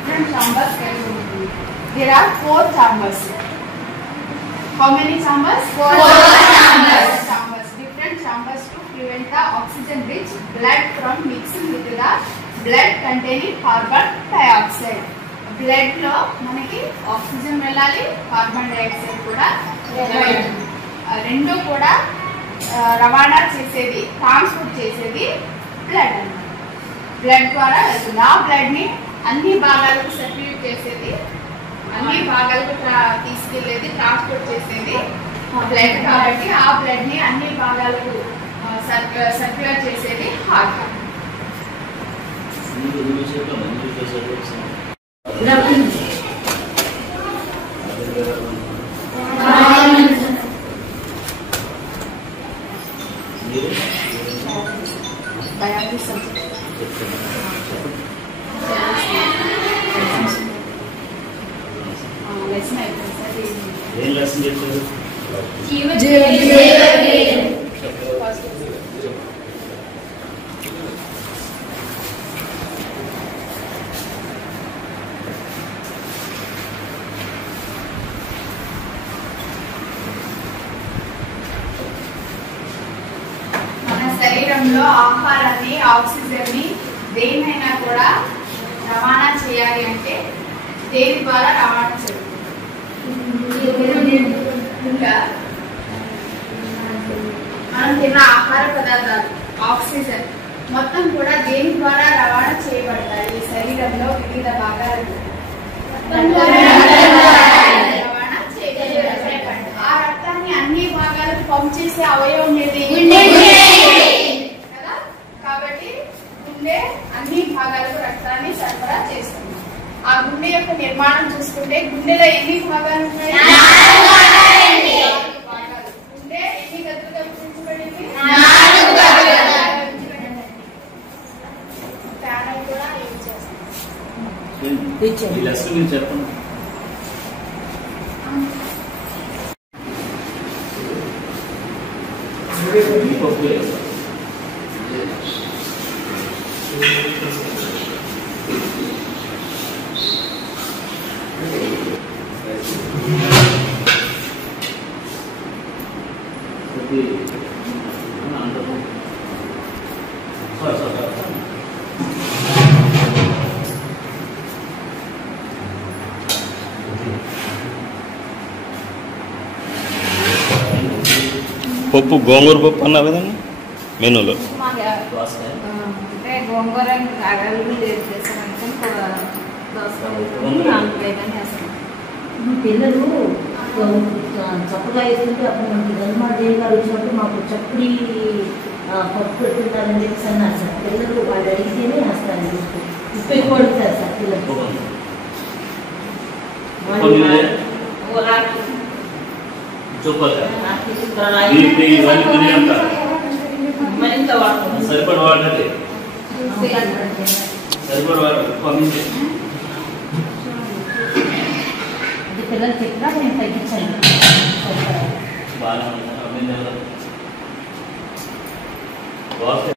different chambers కలిగి ఉంటుంది. There are 4 chambers. How many chambers? 4 chambers. Different chambers to prevent the oxygen-rich blood from mixing with the blood containing carbon dioxide. Blood లో మనకి oxygen వెళ్ళాలి, carbon dioxide కూడా రెండు కూడా రవాణా చేసేది, ట్రాన్స్పోర్ట్ చేసేది బ్లడ్ అన్నమాట. బ్లడ్ ద్వారా వెళ్తుంది. ఆ బ్లడ్ ని అన్ని భాగాలకు సర్క్యులేట్ చేసేది, అన్ని భాగాలకు తీసుకెళ్లేది, ట్రాన్స్పోర్ట్ చేసేది బ్లడ్. కాబట్టి ఆ బ్లడ్ ని అన్ని భాగాలకు సర్క్యులేట్ చేసేది హార్ట్. బయాలజీ సబ్జెక్ట్ లెసన్ అయిపోయింది సార్. ఏం లెసన్ చెప్పారు? శరీరంలో ఆహారాన్ని, ఆక్సిజన్ ని దేన్నైనా కూడా రవాణా చేయాలి అంటే దేని ద్వారా రవాణా జరుగుతుంది? మనం తిన్న ఆహార పదార్థాలు, ఆక్సిజన్ మొత్తం కూడా దేని ద్వారా రవాణా చేయబడతాయి? శరీరంలో వివిధ భాగాలకు రవాణా చేయబడతాయి. ఆ రక్తాన్ని అన్ని భాగాలకు పంప్ చేసే అవయవం ఏది? కదా. కాబట్టి గుండె అన్ని భాగాలకు రక్తాన్ని సరఫరా చేస్తుంది. ఆ గుండె యొక్క నిర్మాణం చూసుకుంటే గుండెలో ఎన్ని భాగాలు ఉన్నాయి? 4 భాగాలు. గుండె ఎన్ని గదులుగా విభజించబడింది? 4 గదులుగా. ప్యానల్ కూడా యూజ్ చేస్తాం. ఈ లెసన్ మీరు చెప్పండి. పప్పు గోంగూర పప్పు అన్నారు కదండి మెనూలో. అంటే గోంగూర పిల్లలు చప్పగా వేస్తుంటే అప్పుడు మనకి ధర్మాదేవి గారు వచ్చినప్పుడు మాకు చప్పడి పప్పు పెట్టుకుంటారని చెప్పి అన్నారు సార్. పిల్లలు వాళ్ళు అడిగితేనే వేస్తారు, ఉప్పు ఎక్కువ అడుగుతారు సార్ పిల్లలు. సరిపడ వాడండి, సరిపడ వాడు పంపించండి. అది పిల్లలు చెప్పినా నేను తగ్గించాను. బాగా